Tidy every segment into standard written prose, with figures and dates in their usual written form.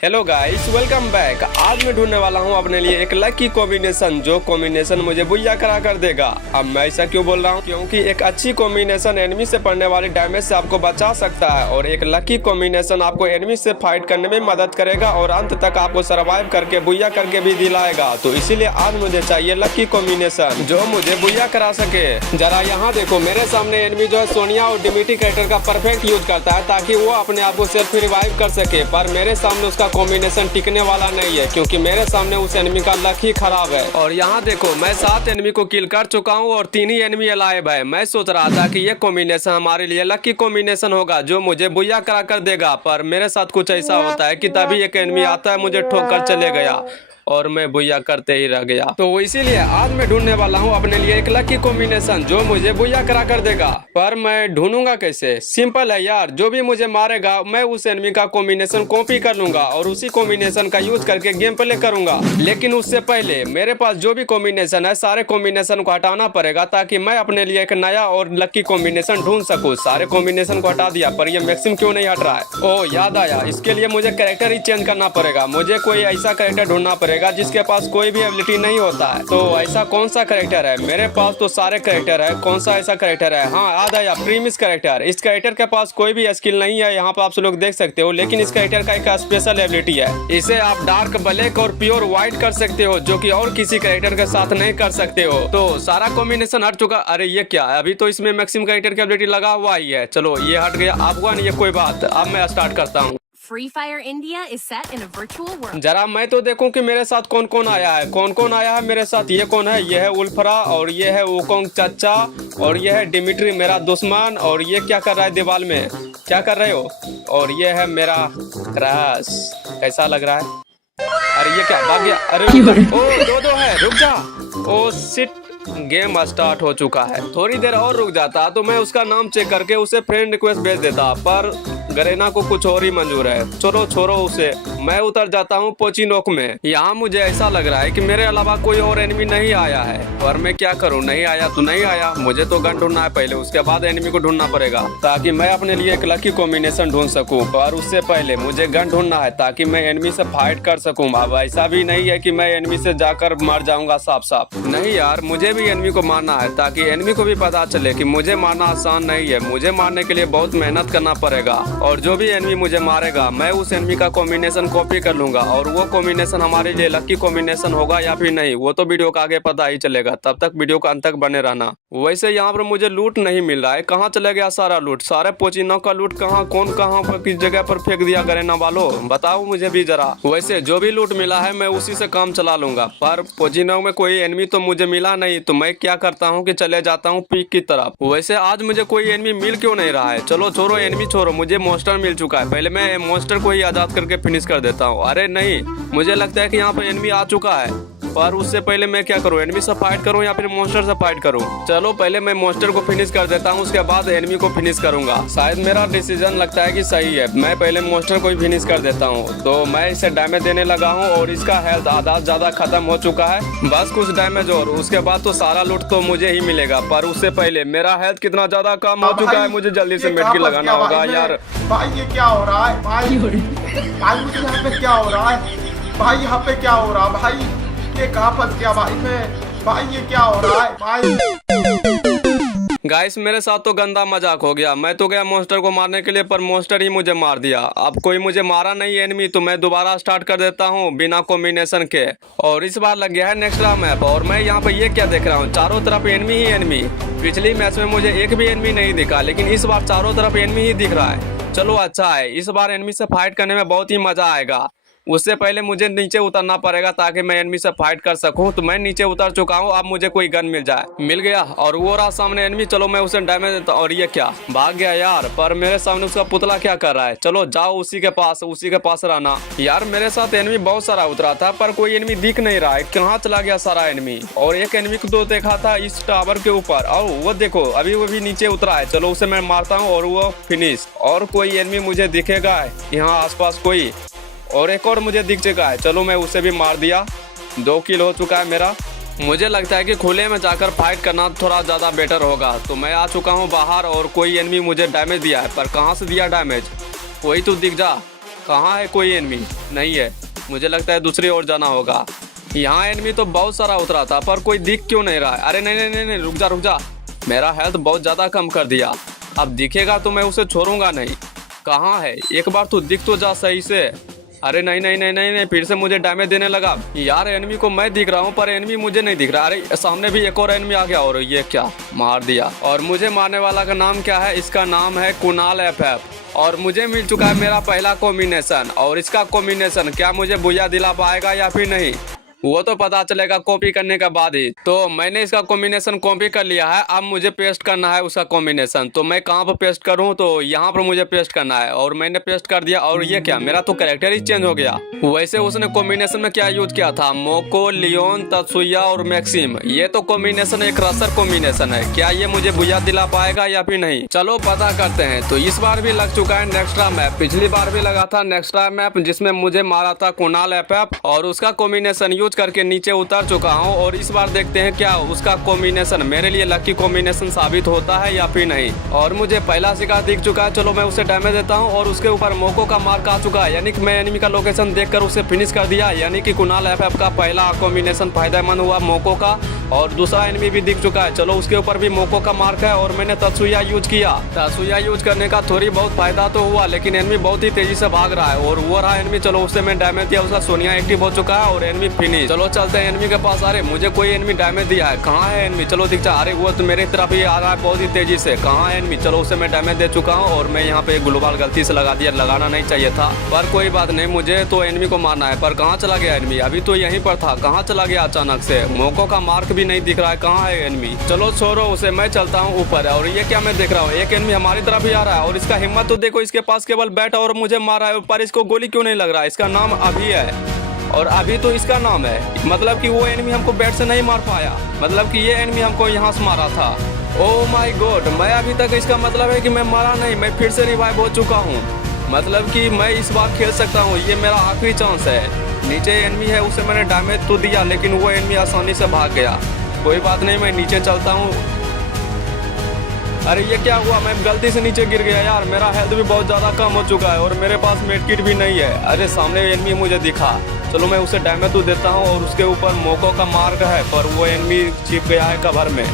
Hello guys, welcome back. आज मैं ढूंढने वाला हूं अपने लिए एक लकी कॉम्बिनेशन, जो कॉम्बिनेशन मुझे बुया करा कर देगा। अब मैं ऐसा क्यों बोल रहा हूं? क्योंकि एक अच्छी कॉम्बिनेशन एनिमी से पड़ने वाली डैमेज से आपको बचा सकता है, और एक लकी कॉम्बिनेशन आपको एनिमी से फाइट करने में मदद करेगा और अंत तक आपको सर्वाइव करके बुया करके भी दिलाएगा। तो इसीलिए आज मुझे चाहिए लकी कॉम्बिनेशन जो मुझे बुया करा सके। जरा यहाँ देखो, मेरे सामने एनिमी जो है सोनिया और डिमिट्री कैरेक्टर का परफेक्ट यूज करता है ताकि वो अपने आप को सेल्फ रिवाइव कर सके, पर मेरे सामने उसका कॉम्बिनेशन टिकने वाला नहीं है क्योंकि मेरे सामने उस एनिमी का लक ही खराब है। और यहाँ देखो, मैं 7 एनिमी को किल कर चुका हूँ और 3 ही एनिमी अलाइव है। मैं सोच रहा था कि ये कॉम्बिनेशन हमारे लिए लकी कॉम्बिनेशन होगा जो मुझे बुया करा कर देगा, पर मेरे साथ कुछ ऐसा होता है कि तभी एक एनिमी आता है, मुझे ठोक कर चले गया और मैं बुया करते ही रह गया। तो इसीलिए आज मैं ढूंढने वाला हूँ अपने लिए एक लकी कॉम्बिनेशन जो मुझे बुया करा कर देगा। पर मैं ढूंढूंगा कैसे? सिंपल है यार, जो भी मुझे मारेगा मैं उस एनिमी का कॉम्बिनेशन कॉपी कर लूंगा और उसी कॉम्बिनेशन का यूज करके गेम प्ले करूंगा। लेकिन उससे पहले मेरे पास जो भी कॉम्बिनेशन है सारे कॉम्बिनेशन को हटाना पड़ेगा ताकि मैं अपने लिए एक नया और लकी कॉम्बिनेशन ढूंढ सकूँ। सारे कॉम्बिनेशन को हटा दिया पर ये मैक्सिम क्यों नहीं हट रहा है? ओह याद आया, इसके लिए मुझे कैरेक्टर ही चेंज करना पड़ेगा। मुझे कोई ऐसा कैरेक्टर ढूंढना पड़ेगा जिसके पास कोई भी एबिलिटी नहीं होता है। तो ऐसा कौन सा कैरेक्टर है? मेरे पास तो सारे कैरेक्टर है, कौन सा ऐसा कैरेक्टर है? हाँ याद आया, प्रीमिस कैरेक्टर। इस कैरेक्टर के पास कोई भी स्किल नहीं है, यहाँ पर आप लोग देख सकते हो, लेकिन इस कैरेक्टर का एक स्पेशल एबिलिटी है। इसे आप डार्क ब्लैक और प्योर व्हाइट कर सकते हो जो कि और किसी कैरेक्टर के साथ नहीं कर सकते हो। तो सारा कॉम्बिनेशन हट चुका। अरे ये क्या है? अभी तो इसमें मैक्सिम कैरेक्टर की एबिलिटी लगा हुआ ही है। चलो ये हट गया, आपको नहीं, ये कोई बात। अब मैं स्टार्ट करता हूँ। Free Fire India is set in a virtual world. जरा मैं तो देखूं कि मेरे साथ कौन कौन आया है। कौन कौन आया है मेरे साथ? ये कौन है? ये है उल्फरा, और ये है वुकोंग चाचा, और ये है डिमिट्री मेरा दुश्मन, और ये क्या कर रहा है दीवार में? क्या कर रहे हो? और ये है मेरा क्रैश। कैसा लग रहा है? अरे ये क्या भाग गया? अरे ओ दो है, रुक जा। ओ शिट, गेम स्टार्ट हो चुका है। थोड़ी देर और रुक जाता तो मैं उसका नाम चेक करके उसे फ्रेंड रिक्वेस्ट भेज देता, पर गरेना को कुछ और ही मंजूर है। चलो छोड़ो उसे, मैं उतर जाता हूँ पोचिनोक में। यहाँ मुझे ऐसा लग रहा है कि मेरे अलावा कोई और एनिमी नहीं आया है, पर मैं क्या करूँ? नहीं आया तो नहीं आया, मुझे तो गन ढूंढना है पहले, उसके बाद एनिमी को ढूंढना पड़ेगा ताकि मैं अपने लिए एक लकी कॉम्बिनेशन ढूंढ सकूँ। पर उससे पहले मुझे गन ढूंढना है ताकि मैं एनिमी से फाइट कर सकूँ। अब ऐसा भी नहीं है कि मैं एनिमी से जाकर मर जाऊंगा साफ साफ। नहीं यार, मुझे भी एनिमी को मारना है ताकि एनिमी को भी पता चले कि मुझे मारना आसान नहीं है। मुझे मारने के लिए बहुत मेहनत करना पड़ेगा, और जो भी एनिमी मुझे मारेगा मैं उस एनिमी का कॉम्बिनेशन कॉपी कर लूंगा, और वो कॉम्बिनेशन हमारे लिए लकी कॉम्बिनेशन होगा या फिर नहीं वो तो वीडियो का आगे पता ही चलेगा। तब तक वीडियो का अंत तक बने रहना। वैसे यहाँ पर मुझे लूट नहीं मिल रहा है, कहाँ चले गया सारा लूट? सारे पोचिनो का लूट कहाँ पर किस जगह पर फेंक दिया गरेना वालों? बताओ मुझे भी जरा। वैसे जो भी लूट मिला है मैं उसी से काम चला लूंगा, पर पोचिनो में कोई एनिमी तो मुझे मिला नहीं, तो मैं क्या करता हूँ कि चले जाता हूँ पीक की तरफ। वैसे आज मुझे कोई एनिमी मिल क्यों नहीं रहा है? चलो छोड़ो एनिमी छोड़ो, मुझे मॉन्स्टर मिल चुका है। पहले मैं मॉन्स्टर को ही आजाद करके फिनिश कर देता हूँ। अरे नहीं, मुझे लगता है कि यहाँ पे एनिमी आ चुका है, पर उससे पहले मैं क्या करूँ? एनिमी से फाइट करूँ या फिर मॉन्स्टर से फाइट करूँ? चलो पहले मैं मॉन्स्टर को फिनिश कर देता हूँ, उसके बाद एनिमी को फिनिश करूंगा। शायद मेरा डिसीजन लगता है कि सही है। मैं पहले मॉन्स्टर को ही फिनिश कर देता हूँ। तो मैं इसे डैमेज देने लगा हूँ और इसका हेल्थ आधा ज्यादा खत्म हो चुका है, बस कुछ डैमेज और उसके बाद तो सारा लूट तो मुझे ही मिलेगा। पर उससे पहले मेरा हेल्थ कितना ज्यादा कम हो चुका है, मुझे जल्दी से मेडकिट लगाना होगा यार। भाई ये क्या हो रहा है? भाई मुझे यहाँ पे क्या हो रहा है? भाई यहाँ पे क्या हो रहा है? भाई ये कहाँ फंस गया भाई मैं? भाई ये क्या हो रहा है भाई? गाइस मेरे साथ तो गंदा मजाक हो गया। मैं तो गया मॉन्स्टर को मारने के लिए, पर मॉन्स्टर ही मुझे मार दिया। अब कोई मुझे मारा नहीं एनिमी, तो मैं दोबारा स्टार्ट कर देता हूँ बिना कॉम्बिनेशन के। और इस बार लग गया है नेक्स्ट मैप, और मैं यहाँ पे ये क्या देख रहा हूँ? चारों तरफ एनिमी ही एनिमी। पिछली मैच में मुझे एक भी एनिमी नहीं दिखा, लेकिन इस बार चारों तरफ एनिमी ही दिख रहा है। चलो अच्छा है, इस बार एनिमी से फाइट करने में बहुत ही मजा आएगा। उससे पहले मुझे नीचे उतरना पड़ेगा ताकि मैं एनिमी से फाइट कर सकूं। तो मैं नीचे उतर चुका हूं, अब मुझे कोई गन मिल जाए। मिल गया, और वो रहा सामने एनिमी। चलो मैं उसे डैमेज देता। और ये क्या, भाग गया यार? पर मेरे सामने उसका पुतला क्या कर रहा है? चलो जाओ उसी के पास रहना। यार मेरे साथ एनिमी बहुत सारा उतरा था, पर कोई एनिमी दिख नहीं रहा है। कहाँ चला गया सारा एनिमी? और एक एनिमी को तो देखा था इस टावर के ऊपर, और वो देखो अभी वो भी नीचे उतरा है। चलो उसे मैं मारता हूँ और वो फिनिश। और कोई एनिमी मुझे दिखेगा यहाँ आसपास कोई? और एक और मुझे दिख चुका है। चलो मैं उसे भी मार दिया, 2 किल हो चुका है मेरा। मुझे लगता है कि खुले में जाकर फाइट करना थोड़ा ज़्यादा बेटर होगा। तो मैं आ चुका हूँ बाहर, और कोई एनिमी मुझे डैमेज दिया है, पर कहाँ से दिया डैमेज? कोई तो दिख जा। कहाँ है कोई एनिमी? नहीं है, मुझे लगता है दूसरी ओर जाना होगा। यहाँ एनिमी तो बहुत सारा उतरा था पर कोई दिख क्यों नहीं रहा है? अरे नहीं नहीं नहीं नहीं, रुक जा। मेरा हेल्थ बहुत ज़्यादा कम कर दिया। अब दिखेगा तो मैं उसे छोड़ूंगा नहीं। कहाँ है? एक बार तू दिख तो जा सही से। अरे नहीं नहीं नहीं नहीं नहीं, फिर से मुझे डैमेज देने लगा। यार एनिमी को मैं दिख रहा हूँ पर एनिमी मुझे नहीं दिख रहा। अरे सामने भी एक और एनिमी आ गया और ये क्या, मार दिया। और मुझे मारने वाला का नाम क्या है? इसका नाम है कुणाल FF और मुझे मिल चुका है मेरा पहला कॉम्बिनेशन। और इसका कॉम्बिनेशन क्या मुझे बुया दिला पाएगा या फिर नहीं, वो तो पता चलेगा कॉपी करने के बाद ही। तो मैंने इसका कॉम्बिनेशन कॉपी कर लिया है। अब मुझे पेस्ट करना है उसका कॉम्बिनेशन। तो मैं कहाँ पर पेस्ट करूँ? तो यहाँ पर मुझे पेस्ट करना है और मैंने पेस्ट कर दिया। और ये क्या, मेरा तो कैरेक्टर ही चेंज हो गया। वैसे उसने कॉम्बिनेशन में क्या यूज किया था? मोको, लियोन, तत्सुया और मैक्सिम। ये तो कॉम्बिनेशन एक रसर कॉम्बिनेशन है। क्या ये मुझे बुया दिला पाएगा या फिर नहीं? चलो पता करते हैं। तो इस बार भी लग चुका है नेक्स्ट्रा मैप। पिछली बार भी लगा था नेक्स्ट्रा मैप जिसमें मुझे मारा था कुणाल FF और उसका कॉम्बिनेशन यूज करके नीचे उतर चुका हूं। और इस बार देखते हैं क्या उसका कॉम्बिनेशन मेरे लिए लकी कॉम्बिनेशन साबित होता है या फिर नहीं। और मुझे पहला शिकार दिख चुका है। चलो मैं उसे डैमेज देता हूं। और उसके ऊपर मोको का मार्क आ चुका है, यानी कि मैं एनिमी का लोकेशन देखकर उसे फिनिश कर दिया। यानी कि कुणाल FF का पहला कॉम्बिनेशन फायदेमंद हुआ मोको का। और दूसरा एनिमी भी दिख चुका है। चलो उसके ऊपर भी मोको का मार्क है और मैंने तत्सुया यूज किया। तत्सुया यूज करने का थोड़ी बहुत फायदा तो हुआ, लेकिन एनिमी बहुत ही तेजी से भाग रहा है और वो रहा एनिमी। चलो उससे मैं डैमेज दिया, उसका सोनिया एक्टिव हो चुका है और एनिमी फिनिश। चलो चलते हैं एनिमी के पास। अरे मुझे कोई एनिमी डैमेज दिया है, कहाँ है एनिमी? चलो दिख जा। अरे वो तो मेरी तरफ ही आ रहा है बहुत ही तेजी से। कहाँ है एनिमी? चलो उसे मैं डैमेज दे चुका हूँ। और मैं यहाँ पे ग्लोबल गलती से लगा दिया, लगाना नहीं चाहिए था पर कोई बात नहीं, मुझे तो एनिमी को मारना है। पर कहाँ चला गया एनिमी? अभी तो यहीं पर था, कहाँ चला गया अचानक से? मोको का मार्क भी नहीं दिख रहा है, कहाँ है एनिमी? चलो छोड़ो उसे, मैं चलता हूँ ऊपर। और ये क्या मैं देख रहा हूँ, एक एनिमी हमारी तरफ ही आ रहा है और इसका हिम्मत तो देखो, इसके पास केवल बैट और मुझे मारा है। पर इसको गोली क्यों नहीं लग रहा है? इसका नाम अभी है और अभी तो इसका नाम है। मतलब कि वो एनिमी हमको बैट से नहीं मार पाया, मतलब कि ये एनिमी हमको यहाँ से मारा था। ओह माय गॉड, मैं अभी तक, इसका मतलब है कि मैं मारा नहीं, मैं फिर से रिवाइव हो चुका हूँ। मतलब कि मैं इस बार खेल सकता हूँ, ये मेरा आखिरी चांस है। नीचे एनिमी है, उसे मैंने डैमेज तो दिया लेकिन वो एनिमी आसानी से भाग गया। कोई बात नहीं, मैं नीचे चलता हूँ। अरे ये क्या हुआ, मैं गलती से नीचे गिर गया यार। मेरा हेल्थ भी बहुत ज़्यादा कम हो चुका है और मेरे पास मेडकिट भी नहीं है। अरे सामने एनिमी मुझे दिखा। चलो मैं उसे डैमेज तो देता हूँ और उसके ऊपर मोको का मार्क है पर वो एनिमी छिप गया है कवर में।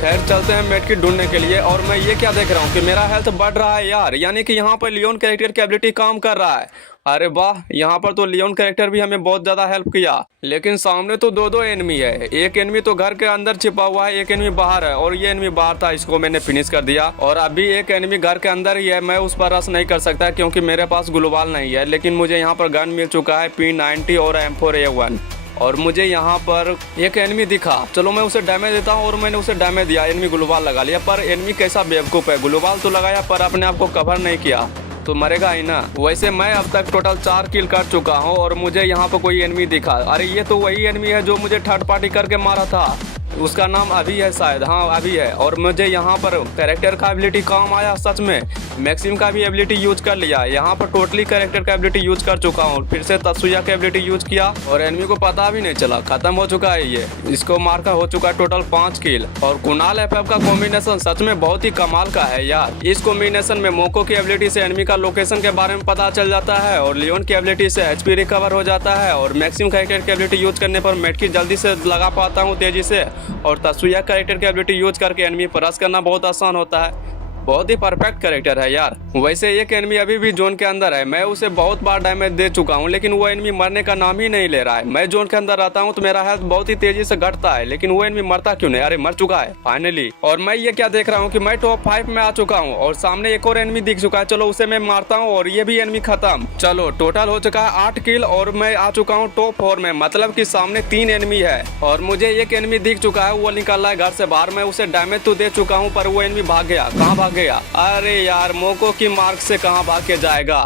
खैर चलते हैं मेडकिट ढूंढने के लिए। और मैं ये क्या देख रहा हूँ कि मेरा हेल्थ बढ़ रहा है यार, यानी कि यहाँ पर लियोन कैरेक्टर की एबिलिटी काम कर रहा है। अरे वाह, यहाँ पर तो लियोन कैरेक्टर भी हमें बहुत ज्यादा हेल्प किया। लेकिन सामने तो दो एनिमी है, एक एनिमी तो घर के अंदर छिपा हुआ है, एक एनिमी बाहर है। और ये एनिमी बाहर था, इसको मैंने फिनिश कर दिया। और अभी एक एनिमी घर के अंदर ही है, मैं उस पर रश नहीं कर सकता क्योंकि मेरे पास ग्लोबल नहीं है। लेकिन मुझे यहाँ पर गन मिल चुका है P90 और M4A1। और मुझे यहाँ पर एक एनिमी दिखा, चलो मैं उसे डैमेज देता हूँ। और मैंने उसे डैमेज दिया, एनिमी ग्लोबल लगा लिया। पर एनिमी कैसा बेवकूफ़ है, ग्लोबल तो लगाया पर अपने आप को कवर नहीं किया, तो मरेगा ही ना। वैसे मैं अब तक टोटल 4 किल कर चुका हूँ और मुझे यहाँ पर कोई एनिमी दिखा। अरे ये तो वही एनिमी है जो मुझे थर्ड पार्टी करके मारा था, उसका नाम अभी है शायद, हाँ अभी है। और मुझे यहाँ पर कैरेक्टर का एबिलिटी काम आया सच में। मैक्सिम का भी एबिलिटी यूज कर लिया, यहाँ पर टोटली कैरेक्टर का एबिलिटी यूज कर चुका हूँ। फिर से तत्सुया का एबिलिटी यूज किया और एनिमी को पता भी नहीं चला, खत्म हो चुका है ये। इसको मारकर हो चुका है टोटल 5 किल। और कुणाल FF का कॉम्बिनेशन सच में बहुत ही कमाल का है यार। इस कॉम्बिनेशन में मोको की एबिलिटी से एनिमी का लोकेशन के बारे में पता चल जाता है और लियोन की एबिलिटी से HP रिकवर हो जाता है। और मैक्सिम कैरेक्टर की एबिलिटी यूज करने पर मेडकिट जल्दी से लगा पाता हूँ तेजी से। और तत्सुया कैरेक्टर की एबिलिटी यूज करके एनिमी पर रश करना बहुत आसान होता है। बहुत ही परफेक्ट कैरेक्टर है यार। वैसे एक एनिमी अभी भी जोन के अंदर है, मैं उसे बहुत बार डैमेज दे चुका हूं लेकिन वो एनिमी मरने का नाम ही नहीं ले रहा है। मैं जोन के अंदर रहता हूं तो मेरा हेल्थ बहुत ही तेजी से घटता है, लेकिन वो एनिमी मरता क्यों नहीं? अरे मर चुका है फाइनली। और मैं ये क्या देख रहा हूँ कि मैं टॉप 5 में आ चुका हूँ और सामने एक और एनिमी दिख चुका है। चलो उसे मैं मारता हूँ और ये भी एनिमी खत्म। चलो टोटल हो चुका है 8 किल और मैं आ चुका हूँ टॉप 4 में, मतलब कि सामने 3 एनिमी है। और मुझे एक एनिमी दिख चुका है, वो निकल रहा है घर से बाहर। मैं उसे डैमेज तो दे चुका हूँ पर वो एनिमी भाग गया। कहाँ भाग गया? अरे यार मोको की मार्क से कहां भाग के जाएगा?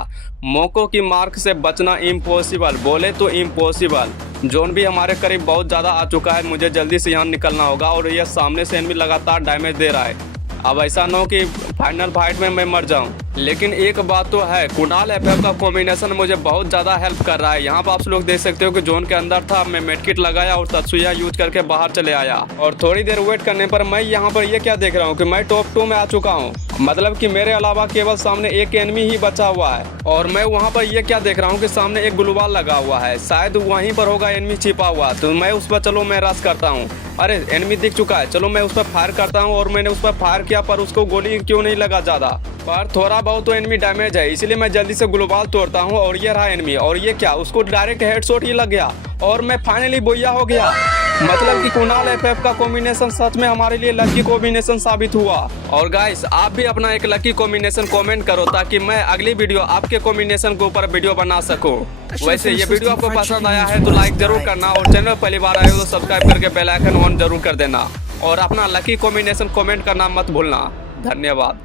मोको की मार्क से बचना इम्पॉसिबल, बोले तो इम्पॉसिबल। जोन भी हमारे करीब बहुत ज़्यादा आ चुका है, मुझे जल्दी से यहाँ निकलना होगा। और ये सामने से एनिमी लगातार डैमेज दे रहा है। अब ऐसा ना हो कि फाइनल फाइट में मैं मर जाऊं। लेकिन एक बात तो है, कुणाल FF का कॉम्बिनेशन मुझे बहुत ज़्यादा हेल्प कर रहा है। यहाँ पर आप लोग देख सकते हो कि जोन के अंदर था, मैं मेडकिट लगाया और तत्सुया यूज करके बाहर चले आया। और थोड़ी देर वेट करने पर मैं यहाँ पर ये क्या देख रहा हूँ कि मैं टॉप 2 में आ चुका हूँ। मतलब कि मेरे अलावा केवल सामने एक एनिमी ही बचा हुआ है। और मैं वहाँ पर ये क्या देख रहा हूँ कि सामने एक ग्लूवाल लगा हुआ है, शायद वहीं पर होगा एनिमी छिपा हुआ। तो मैं उस पर चलो मैं रश करता हूँ। अरे एनिमी दिख चुका है, चलो मैं उस पर फायर करता हूँ। और मैंने उस पर फायर किया पर उसको गोली क्यों नहीं लगा ज़्यादा, पर थोड़ा बहुत तो एनिमी डैमेज है, इसलिए मैं जल्दी से ग्लूवाल तोड़ता हूँ। और ये रहा एनिमी, और ये क्या, उसको डायरेक्ट हेडशॉट ही लग गया और मैं फाइनली बोया हो गया। मतलब कि कुणाल एफएफ का कॉम्बिनेशन सच में हमारे लिए लकी कॉम्बिनेशन साबित हुआ। और गाइस आप भी अपना एक लकी कॉम्बिनेशन कमेंट करो ताकि मैं अगली वीडियो आपके कॉम्बिनेशन के ऊपर वीडियो बना सकूं। वैसे ये वीडियो आपको पसंद आया है तो लाइक जरूर करना, और चैनल पहली बार आए हो तो सब्सक्राइब करके बेल आइकन ऑन जरूर कर देना, और अपना लकी कॉम्बिनेशन कमेंट करना मत भूलना। धन्यवाद।